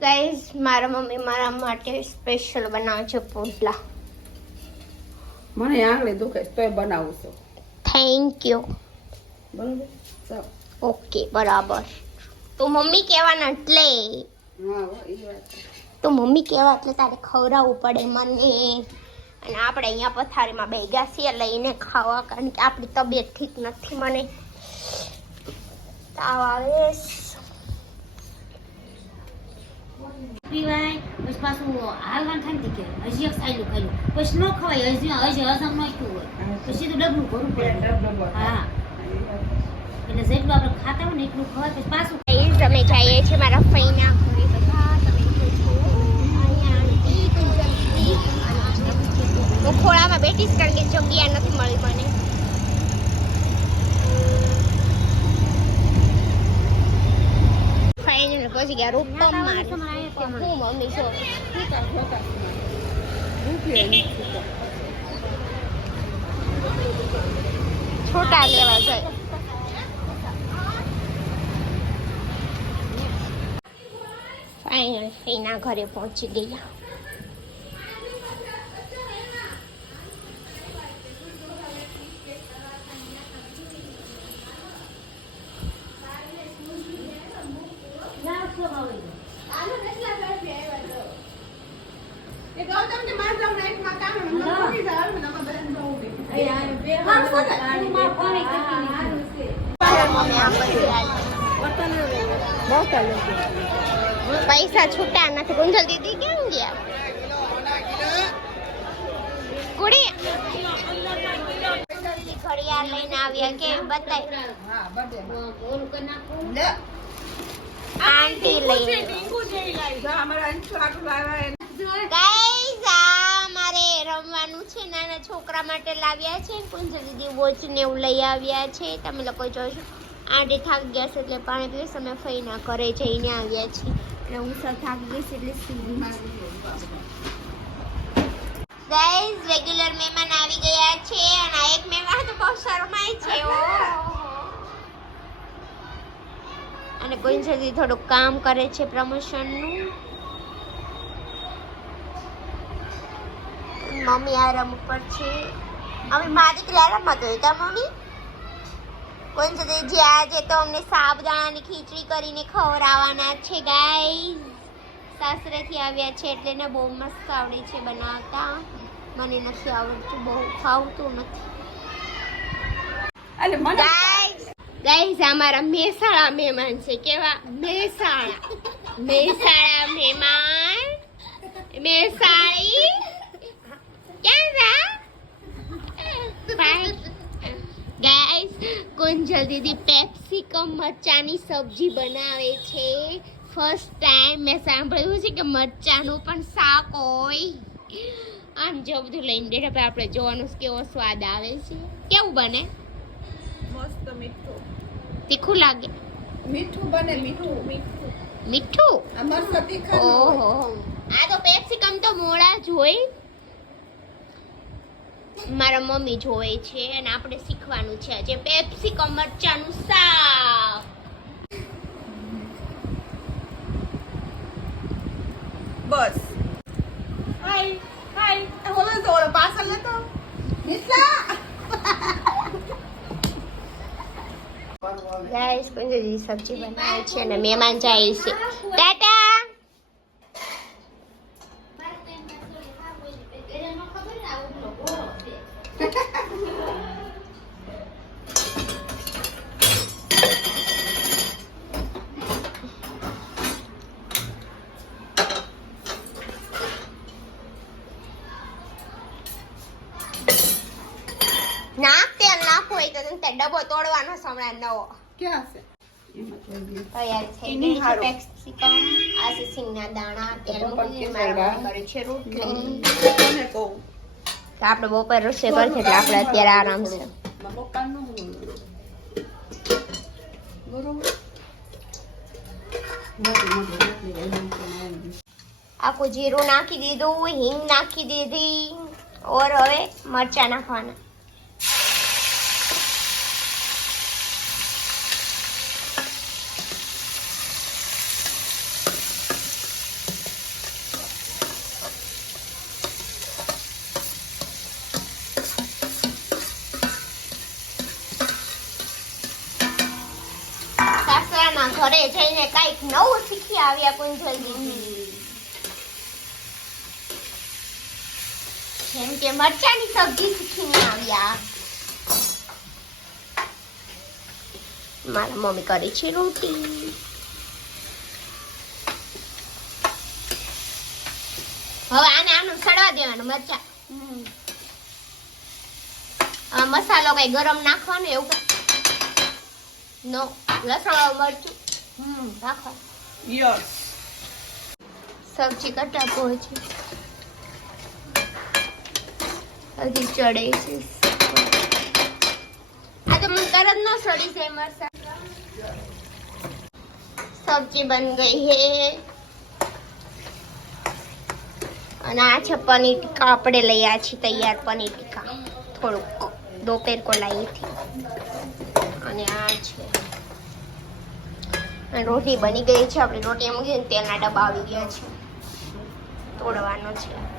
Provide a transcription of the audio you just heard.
Guys મારા mummy મારા માટે સ્પેશિયલ બનાવે છે પોટલા મને આંગળી દુખે તોય બનાવું છું. થેન્ક યુ બરાબર? ઓકે બરાબર. તો મમ્મી કહેવાના એટલે. તો મમ્મી કહેવા એટલે તારે ખવડાવવું પડે મને. અને આપણે અહીંયા પથારીમાં બેગા છીએ લઈને ખાવા કારણ કે આપણી તબિયત ઠીક નથી મને. તાવ આવે છે. પીવાય પછી પાછું હાલવાનું થાય ને કે હજી એક ખાયલું ખાયલું પછી ન ખવાય હજી હજી હજમ નાખ્યું હોય. પછી તો ડબલું ભરવું પડે. હા. એટલે જેટલું આપણે ખાતા હોય ને એટલું ખવાય પછી પાછું અમે જઈએ છીએ મારા ફઈના ઘરે બધા. તમે ખોળામાં બેઠીશ કારણ કે જગ્યા નથી મળી મને. ફાઇનલ પછી ગયા રૂપમ માર. હું મમ્મી છો? છૂટા લેવા જાય. ફાઇનલ એના ઘરે પહોંચી ગયા મમ્મી આમ બધી હાલ. પૈસા છૂટા નથી. ગુંજલ દીદી કેમ ગયા? કુડી. ઘડિયાળ લઈને આવ્યા કે બતાય? હા આંટી લઈ. ગાઈઝ આ મારે રમવાનું છે. નાના છોકરા માટે લાવ્યા છે. કુંજલ દીદી વોચ ને એવું લઈ આવ્યા છે. તમે લોકો જોશો. આંટી થાક ગયા છે એટલે પાણી પીવીશ અમે ફઈના ઘરે જઈને આવ્યા છીએ. એટલે હું સર થાકી ગઈશ એટલે સીધી ગાઈઝ રેગ્યુલર મહેમાન આવી ગયા છે અને આ એક મહેમાન તો બહુ શરમાય છે ઓહો. અને કોઈ થોડુંક કામ કરે છે પ્રમોશનનું. મમ્મી આરામ ઉપર છે. અમે મારી દીકરી આરામમાં તો હતા મમ્મી? કોઈ સાથે જે આજે તો અમને સાબદાણાની ખીચડી કરીને ખવડાવવાના છે ગાઈઝ સાસરેથી આવ્યા છે એટલે એને બહુ મસ્ત આવડે છે બનાવતા. મને નથી આવડતું બહુ ફાવતું નથી. અરે મને ગાઈઝ અમારા મહેસાણા મહેમાન છે. કેવા? મહેસાણા. મહેસાણા મહેમાન. મહેસાળી ગાઈઝ કોંજલ દીદી પેપ્સિકમ મરચાની સબ્જી બનાવે છે? ફર્સ્ટ ટાઈમ મેં સાંભળ્યું છે કે મરચાનું પણ શાક હોય. આમ જો બધું લઈને બેઠા આપણે જોવાનું કેવો સ્વાદ આવે છે. કેવું બને? મીઠું. તીખું લાગે. મીઠું બને મીઠું. મીઠું? મીઠું આ મસ્ત તીખા ઓહો. આ તો પેપ્સિકમ તો મોડા જોઈ. મારા મમ્મી જોવે છે અને આપણે શીખવાનું છે આજે પેપ્સિકમ મરચાનું શાક. બસ. ગાઈસ પંજાબી સબ્જી બનાવે છે અને મહેમાન જાય છે. ટાટા! નાખ તેલ નાખવું હોય તો તમે તે ડબ્બો તોડવાનો સમય હમણાં નવો. ક્યાં છે તૈયાર થઈ ગઈ છે આ છે સિંગના દાણા તેલ મૂકી પણ મારા કેસર મમ્મી કરે છે રોટલી. તો આપણે બપોર રસોઈ કરી છે એટલે આપણે અત્યારે આરામ છે. આખું જીરું નાખી દીધું હિંગ નાખી દીધી ઓર હવે મરચા નાખવાના. ઘરે જઈને કંઈક નવું શીખી આવ્યા કુંજલ દીદી જેમ કે મરચાની સબ્જી શીખીને આવ્યા. મારા મમ્મી કરે છે રોટી. હવે આને આનું સડવા દેવાનું મરચા. મસાલો કઈ ગરમ નાખવાનો એવું નો. લસણ મરચું હમ યસ સબ્જી કરતા પહોંચી હજી ચડે છે. આ તો મને તરત ન સડી જાય મરસા સબ્જી બન ગઈ હે. અને આ છે પનીર ટીકા. આપણે લઈ છીએ તૈયાર પનીર ટીકા. થોડુંક દોપેર કો લાવી હતી અને આ છે રોટી બની ગઈ છે. આપણે રોટી મૂકી ને તેલના ડબ્બા આવી ગયા છે. તોડવાનો છે.